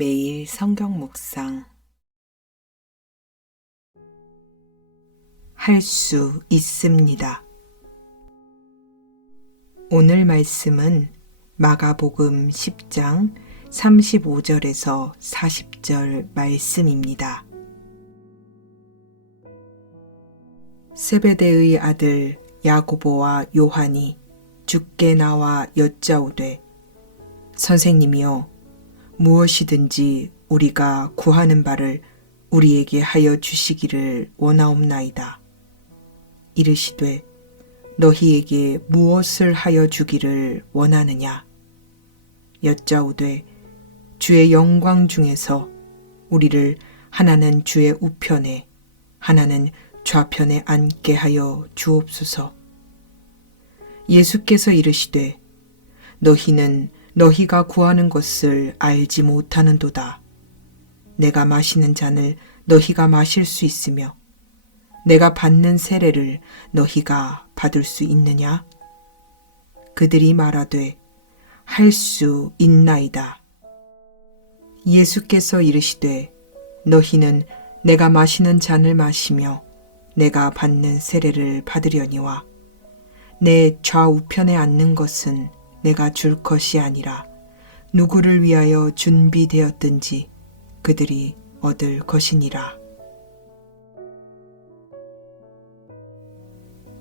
매일 성경 묵상 할 수 있습니다. 오늘 말씀은 마가복음 10장 35절에서 40절 말씀입니다. 세베대의 아들 야고보와 요한이 주께 나와 여짜오되 선생님이여 무엇이든지 우리가 구하는 바를 우리에게 하여 주시기를 원하옵나이다. 이르시되 너희에게 무엇을 하여 주기를 원하느냐? 여짜오되 주의 영광 중에서 우리를 하나는 주의 우편에 하나는 좌편에 앉게 하여 주옵소서. 예수께서 이르시되 너희는 너희가 구하는 것을 알지 못하는도다. 내가 마시는 잔을 너희가 마실 수 있으며 내가 받는 세례를 너희가 받을 수 있느냐? 그들이 말하되 할 수 있나이다. 예수께서 이르시되 너희는 내가 마시는 잔을 마시며 내가 받는 세례를 받으려니와 내 좌우편에 앉는 것은 내가 줄 것이 아니라 누구를 위하여 준비되었든지 그들이 얻을 것이니라.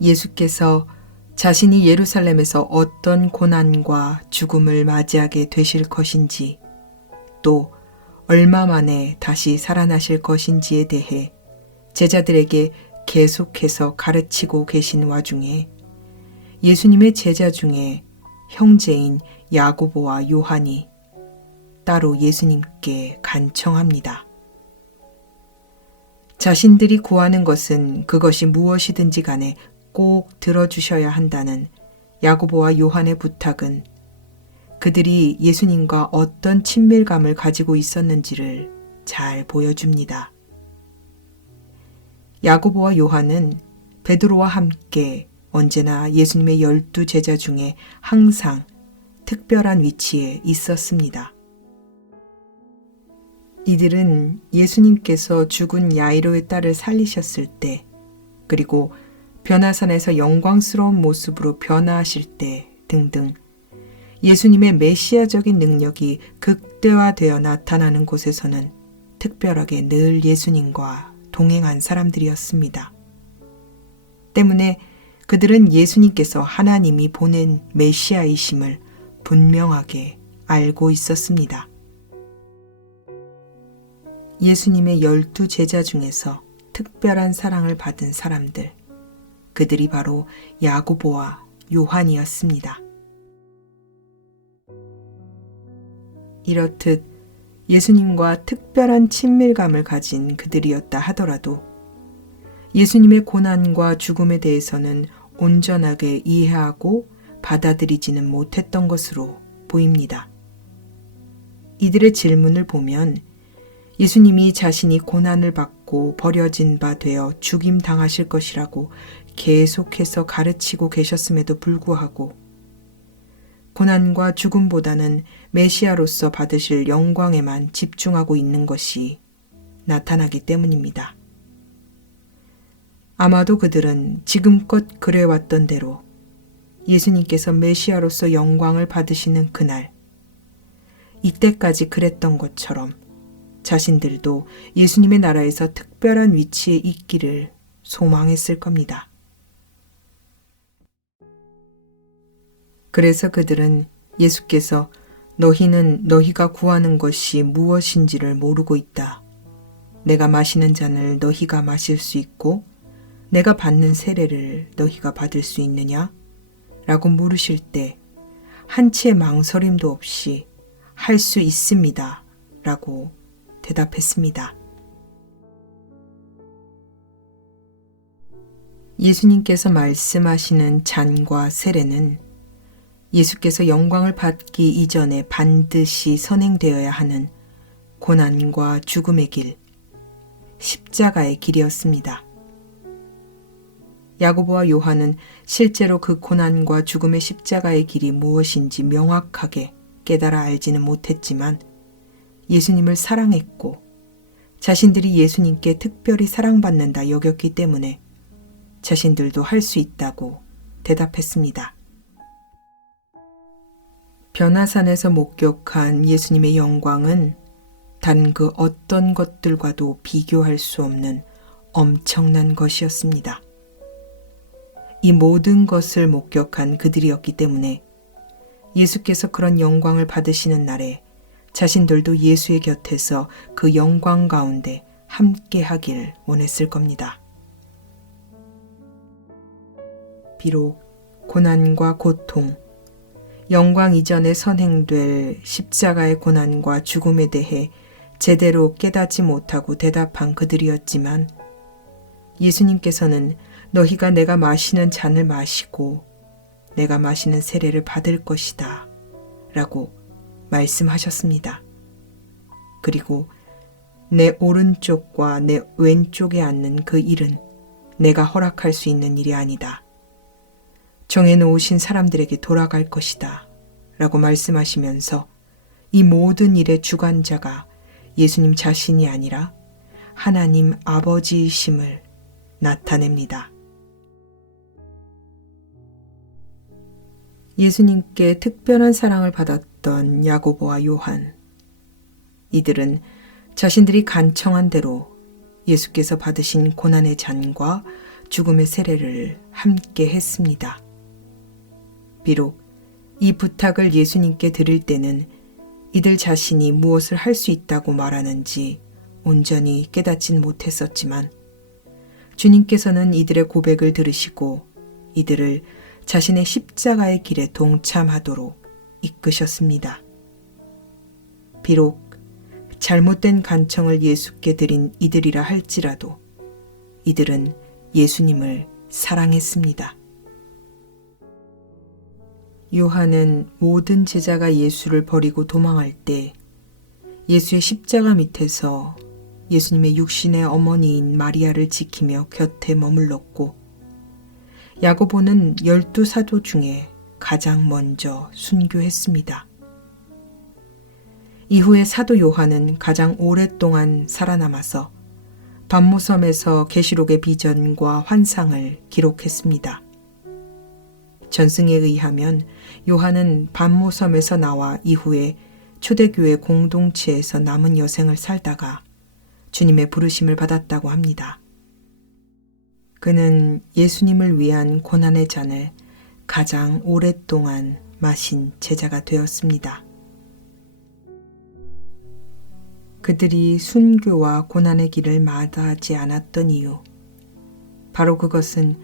예수께서 자신이 예루살렘에서 어떤 고난과 죽음을 맞이하게 되실 것인지 또 얼마 만에 다시 살아나실 것인지에 대해 제자들에게 계속해서 가르치고 계신 와중에 예수님의 제자 중에 형제인 야고보와 요한이 따로 예수님께 간청합니다. 자신들이 구하는 것은 그것이 무엇이든지 간에 꼭 들어주셔야 한다는 야고보와 요한의 부탁은 그들이 예수님과 어떤 친밀감을 가지고 있었는지를 잘 보여줍니다. 야고보와 요한은 베드로와 함께 언제나 예수님의 12 제자 중에 항상 특별한 위치에 있었습니다. 이들은 예수님께서 죽은 야이로의 딸을 살리셨을 때 그리고 변화산에서 영광스러운 모습으로 변화하실 때 등등 예수님의 메시아적인 능력이 극대화되어 나타나는 곳에서는 특별하게 늘 예수님과 동행한 사람들이었습니다. 때문에 그들은 예수님께서 하나님이 보낸 메시아이심을 분명하게 알고 있었습니다. 예수님의 12 제자 중에서 특별한 사랑을 받은 사람들, 그들이 바로 야고보와 요한이었습니다. 이렇듯 예수님과 특별한 친밀감을 가진 그들이었다 하더라도 예수님의 고난과 죽음에 대해서는 온전하게 이해하고 받아들이지는 못했던 것으로 보입니다. 이들의 질문을 보면 예수님이 자신이 고난을 받고 버려진 바 되어 죽임당하실 것이라고 계속해서 가르치고 계셨음에도 불구하고 고난과 죽음보다는 메시아로서 받으실 영광에만 집중하고 있는 것이 나타나기 때문입니다. 아마도 그들은 지금껏 그래왔던 대로 예수님께서 메시아로서 영광을 받으시는 그날, 이때까지 그랬던 것처럼 자신들도 예수님의 나라에서 특별한 위치에 있기를 소망했을 겁니다. 그래서 그들은 예수께서 너희는 너희가 구하는 것이 무엇인지를 모르고 있다. 내가 마시는 잔을 너희가 마실 수 있고 내가 받는 세례를 너희가 받을 수 있느냐? 라고 물으실 때 한치의 망설임도 없이 할 수 있습니다. 라고 대답했습니다. 예수님께서 말씀하시는 잔과 세례는 예수께서 영광을 받기 이전에 반드시 선행되어야 하는 고난과 죽음의 길, 십자가의 길이었습니다. 야고보와 요한은 실제로 그 고난과 죽음의 십자가의 길이 무엇인지 명확하게 깨달아 알지는 못했지만 예수님을 사랑했고 자신들이 예수님께 특별히 사랑받는다 여겼기 때문에 자신들도 할 수 있다고 대답했습니다. 변화산에서 목격한 예수님의 영광은 다른 그 어떤 것들과도 비교할 수 없는 엄청난 것이었습니다. 이 모든 것을 목격한 그들이었기 때문에 예수께서 그런 영광을 받으시는 날에 자신들도 예수의 곁에서 그 영광 가운데 함께 하길 원했을 겁니다. 비록 고난과 고통, 영광 이전에 선행될 십자가의 고난과 죽음에 대해 제대로 깨닫지 못하고 대답한 그들이었지만 예수님께서는 너희가 내가 마시는 잔을 마시고 내가 마시는 세례를 받을 것이다 라고 말씀하셨습니다. 그리고 내 오른쪽과 내 왼쪽에 앉는 그 일은 내가 허락할 수 있는 일이 아니다. 정해놓으신 사람들에게 돌아갈 것이다 라고 말씀하시면서 이 모든 일의 주관자가 예수님 자신이 아니라 하나님 아버지이심을 나타냅니다. 예수님께 특별한 사랑을 받았던 야고보와 요한, 이들은 자신들이 간청한 대로 예수께서 받으신 고난의 잔과 죽음의 세례를 함께 했습니다. 비록 이 부탁을 예수님께 드릴 때는 이들 자신이 무엇을 할 수 있다고 말하는지 온전히 깨닫진 못했었지만 주님께서는 이들의 고백을 들으시고 이들을 자신의 십자가의 길에 동참하도록 이끄셨습니다. 비록 잘못된 간청을 예수께 드린 이들이라 할지라도 이들은 예수님을 사랑했습니다. 요한은 모든 제자가 예수를 버리고 도망할 때 예수의 십자가 밑에서 예수님의 육신의 어머니인 마리아를 지키며 곁에 머물렀고 야고보는 12사도 중에 가장 먼저 순교했습니다. 이후에 사도 요한은 가장 오랫동안 살아남아서 반모섬에서 계시록의 비전과 환상을 기록했습니다. 전승에 의하면 요한은 반모섬에서 나와 이후에 초대교회 공동체에서 남은 여생을 살다가 주님의 부르심을 받았다고 합니다. 그는 예수님을 위한 고난의 잔을 가장 오랫동안 마신 제자가 되었습니다. 그들이 순교와 고난의 길을 마다하지 않았던 이유, 바로 그것은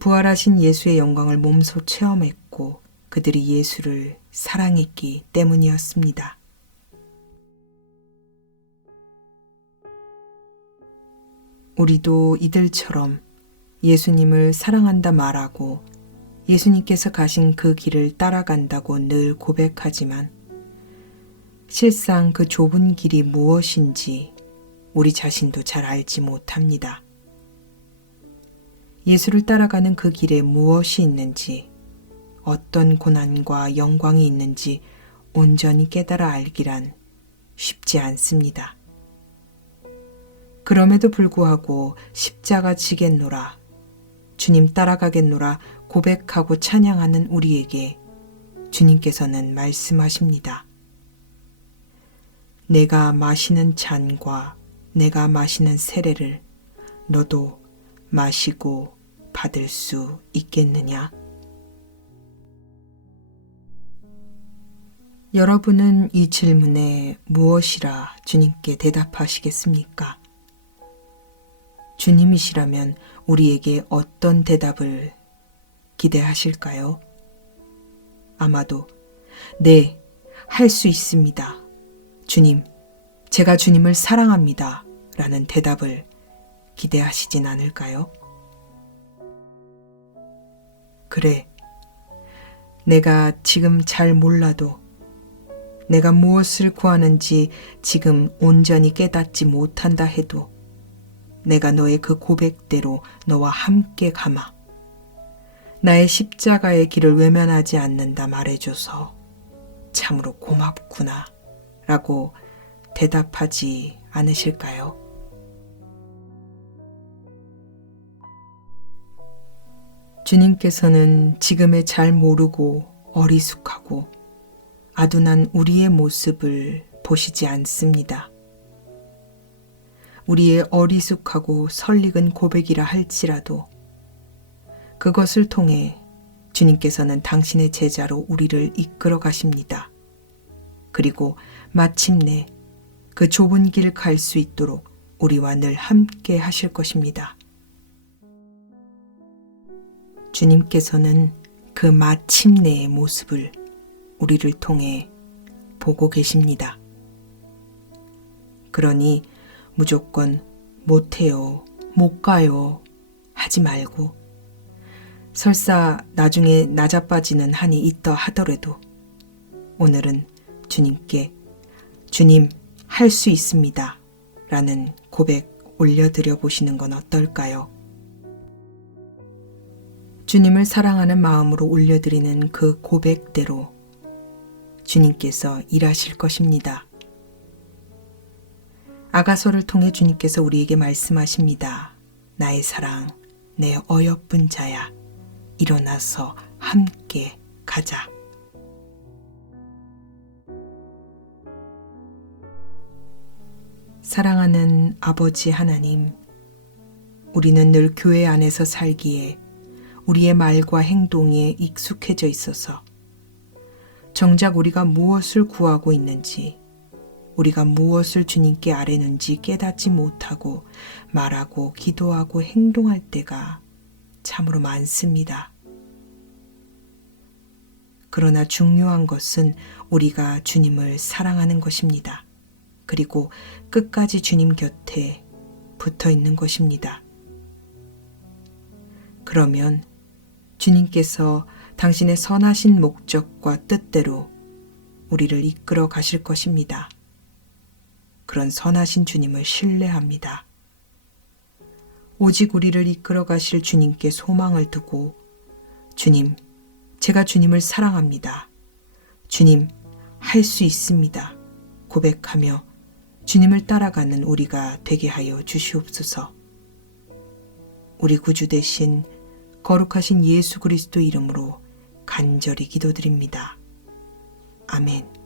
부활하신 예수의 영광을 몸소 체험했고 그들이 예수를 사랑했기 때문이었습니다. 우리도 이들처럼 예수님을 사랑한다 말하고 예수님께서 가신 그 길을 따라간다고 늘 고백하지만 실상 그 좁은 길이 무엇인지 우리 자신도 잘 알지 못합니다. 예수를 따라가는 그 길에 무엇이 있는지, 어떤 고난과 영광이 있는지 온전히 깨달아 알기란 쉽지 않습니다. 그럼에도 불구하고 십자가 지겠노라, 주님 따라가겠노라 고백하고 찬양하는 우리에게 주님께서는 말씀하십니다. 내가 마시는 잔과 내가 마시는 세례를 너도 마시고 받을 수 있겠느냐? 여러분은 이 질문에 무엇이라 주님께 대답하시겠습니까? 주님이시라면 우리에게 어떤 대답을 기대하실까요? 아마도 네, 할 수 있습니다. 주님, 제가 주님을 사랑합니다. 라는 대답을 기대하시진 않을까요? 그래, 내가 지금 잘 몰라도 내가 무엇을 구하는지 지금 온전히 깨닫지 못한다 해도 내가 너의 그 고백대로 너와 함께 가마 나의 십자가의 길을 외면하지 않는다 말해줘서 참으로 고맙구나 라고 대답하지 않으실까요? 주님께서는 지금의 잘 모르고 어리숙하고 아둔한 우리의 모습을 보시지 않습니다. 우리의 어리숙하고 설익은 고백이라 할지라도 그것을 통해 주님께서는 당신의 제자로 우리를 이끌어 가십니다. 그리고 마침내 그 좁은 길 갈 수 있도록 우리와 늘 함께 하실 것입니다. 주님께서는 그 마침내의 모습을 우리를 통해 보고 계십니다. 그러니 무조건 못해요, 못 가요 하지 말고 설사 나중에 낮아빠지는 한이 있다 하더라도 오늘은 주님께 주님 할 수 있습니다 라는 고백 올려드려 보시는 건 어떨까요? 주님을 사랑하는 마음으로 올려드리는 그 고백대로 주님께서 일하실 것입니다. 아가서를 통해 주님께서 우리에게 말씀하십니다. 나의 사랑, 내 어여쁜 자야, 일어나서 함께 가자. 사랑하는 아버지 하나님, 우리는 늘 교회 안에서 살기에 우리의 말과 행동에 익숙해져 있어서 정작 우리가 무엇을 구하고 있는지, 우리가 무엇을 주님께 아뢰는지 깨닫지 못하고 말하고 기도하고 행동할 때가 참으로 많습니다. 그러나 중요한 것은 우리가 주님을 사랑하는 것입니다. 그리고 끝까지 주님 곁에 붙어 있는 것입니다. 그러면 주님께서 당신의 선하신 목적과 뜻대로 우리를 이끌어 가실 것입니다. 그런 선하신 주님을 신뢰합니다. 오직 우리를 이끌어 가실 주님께 소망을 두고 주님, 제가 주님을 사랑합니다. 주님, 할 수 있습니다. 고백하며 주님을 따라가는 우리가 되게 하여 주시옵소서. 우리 구주 되신 거룩하신 예수 그리스도 이름으로 간절히 기도드립니다. 아멘.